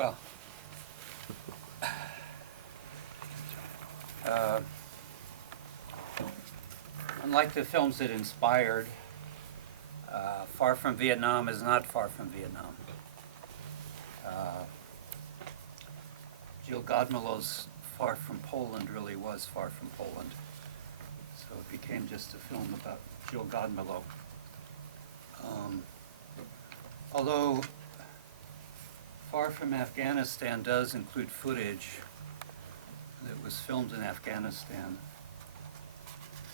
Well, uh, unlike the films that inspired, Far From Vietnam is not Far From Vietnam. Jill Godmelow's Far From Poland really was Far From Poland. So it became just a film about Jill Godmelow. Although Far From Afghanistan does include footage that was filmed in Afghanistan,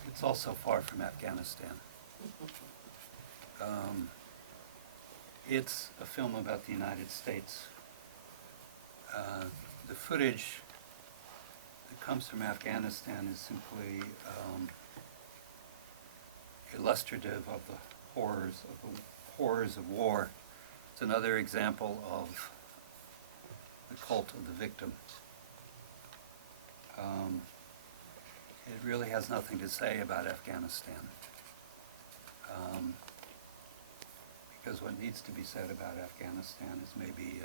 it's also far from Afghanistan. It's a film about the United States. The footage that comes from Afghanistan is simply illustrative of the horrors of war. It's another example of the cult of the victim. It really has nothing to say about Afghanistan. Because what needs to be said about Afghanistan is maybe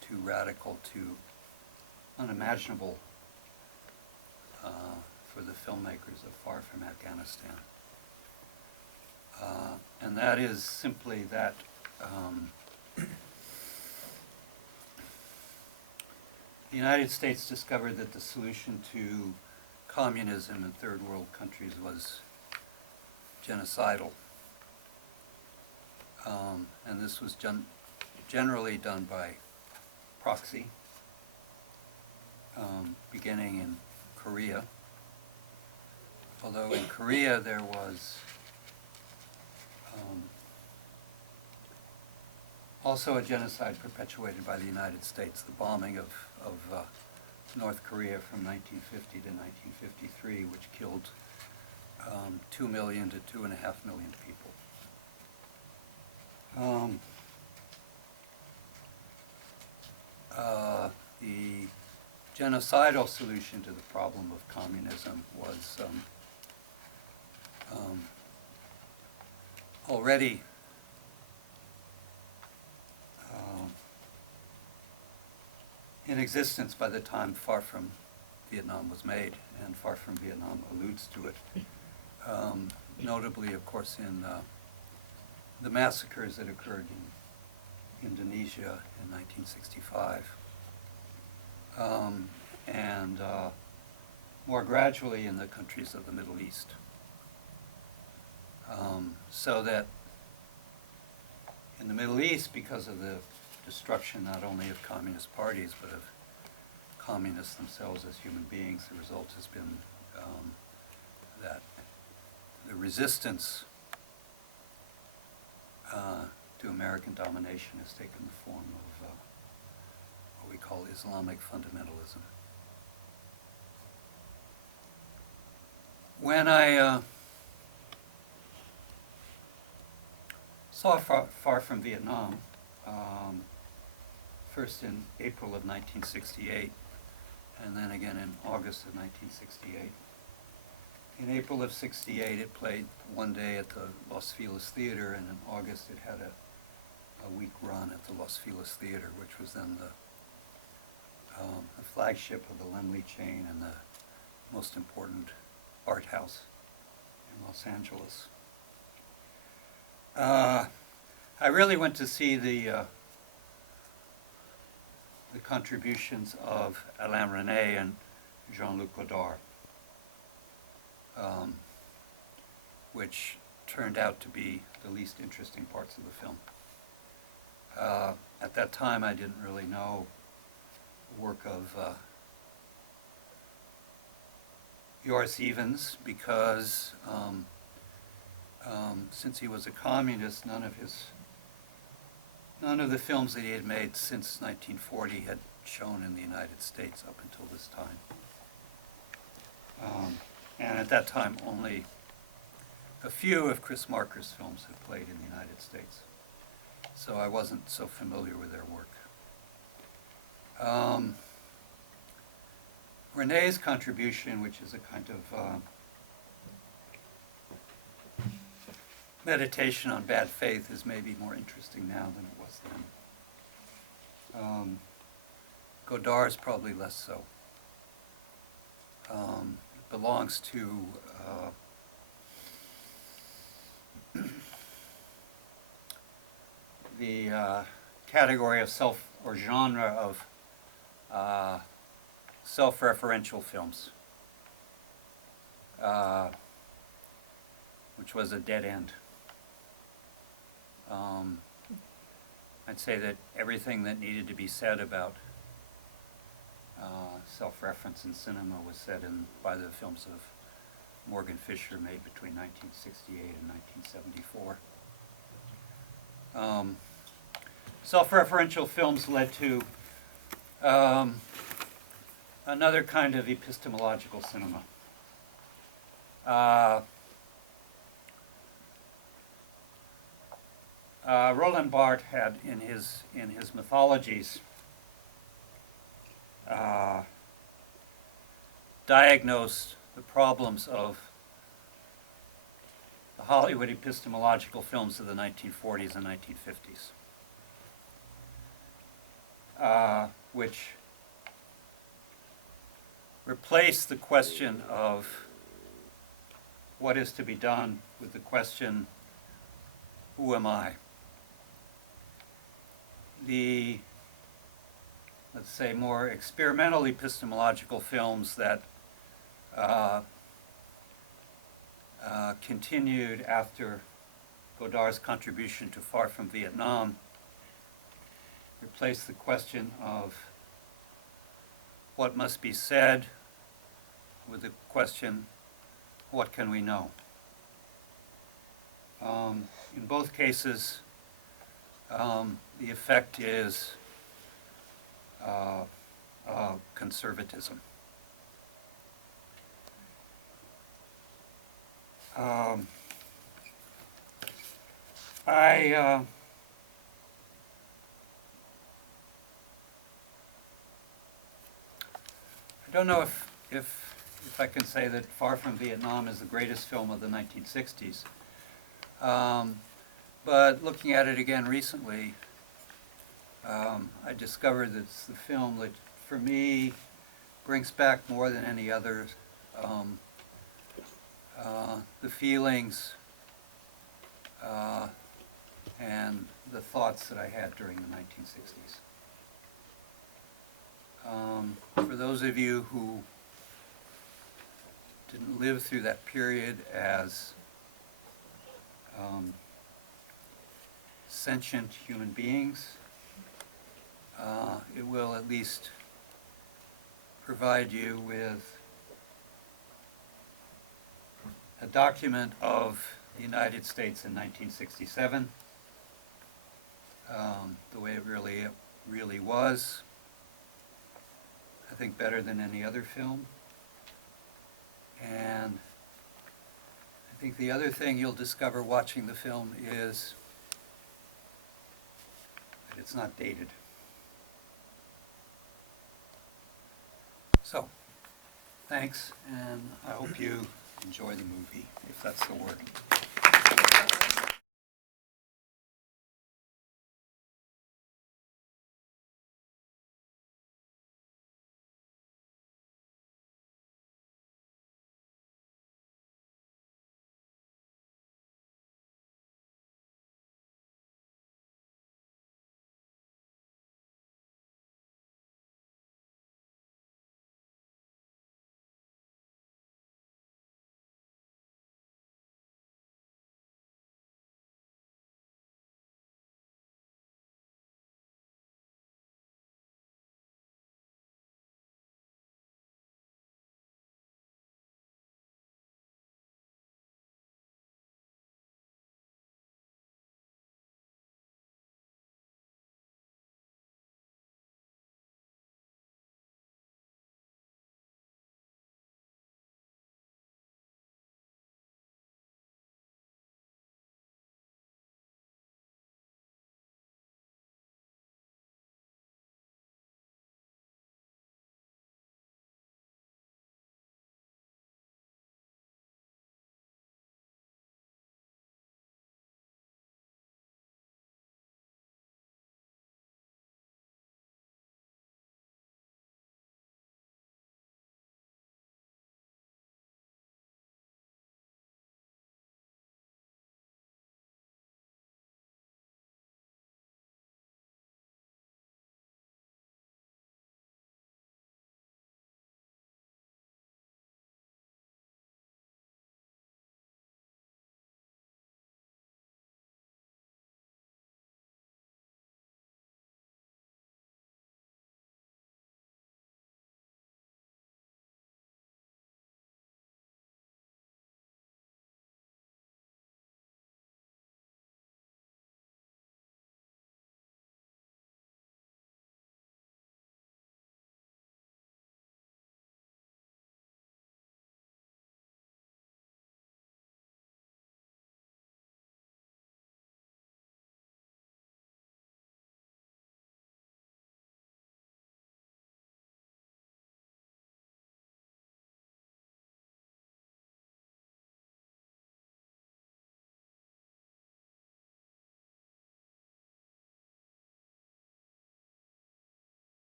too radical, too unimaginable for the filmmakers of Far From Afghanistan. And that is simply that the United States discovered that the solution to communism in third world countries was genocidal. And this was generally done by proxy, beginning in Korea. Although in Korea there was also a genocide perpetuated by the United States, the bombing of North Korea from 1950 to 1953, which killed 2 million to 2.5 million people. The genocidal solution to the problem of communism was already in existence by the time Far From Vietnam was made, and Far From Vietnam alludes to it. Notably, of course, in the massacres that occurred in Indonesia in 1965, and more gradually in the countries of the Middle East. So that in the Middle East, because of the destruction not only of communist parties, but of communists themselves as human beings, the result has been that the resistance to American domination has taken the form of what we call Islamic fundamentalism. When I saw Far From Vietnam, first in April of 1968, and then again in August of 1968. In April of '68, it played one day at the Los Feliz Theater, and in August it had a week run at the Los Feliz Theater, which was then the flagship of the Laemmle chain and the most important art house in Los Angeles. I really went to see the contributions of Alain Resnais and Jean-Luc Godard, which turned out to be the least interesting parts of the film. At that time, I didn't really know the work of Joris Evens, because since he was a communist, none of the films that he had made since 1940 had shown in the United States up until this time. And at that time, only a few of Chris Marker's films had played in the United States. So I wasn't so familiar with their work. René's contribution, which is a kind of meditation on bad faith, is maybe more interesting now than it was then. Godard's probably less so. It belongs to the category of or genre of self-referential films, which was a dead end. I'd say that everything that needed to be said about self-reference in cinema was said by the films of Morgan Fisher made between 1968 and 1974. Self-referential films led to another kind of epistemological cinema. Roland Barthes had in his mythologies diagnosed the problems of the Hollywood epistemological films of the 1940s and 1950s, which replaced the question of what is to be done with the question, who am I? The, let's say, more experimental epistemological films that continued after Godard's contribution to Far From Vietnam replaced the question of what must be said with the question, what can we know? In both cases, the effect is conservatism. I don't know if I can say that Far From Vietnam is the greatest film of the 1960s. But looking at it again recently, I discovered that it's the film that, for me, brings back more than any other the feelings and the thoughts that I had during the 1960s. For those of you who didn't live through that period as sentient human beings, it will at least provide you with a document of the United States in 1967, the way it really was. I think better than any other film. And I think the other thing you'll discover watching the film is that it's not dated. So, thanks, and I hope you enjoy the movie, if that's the word.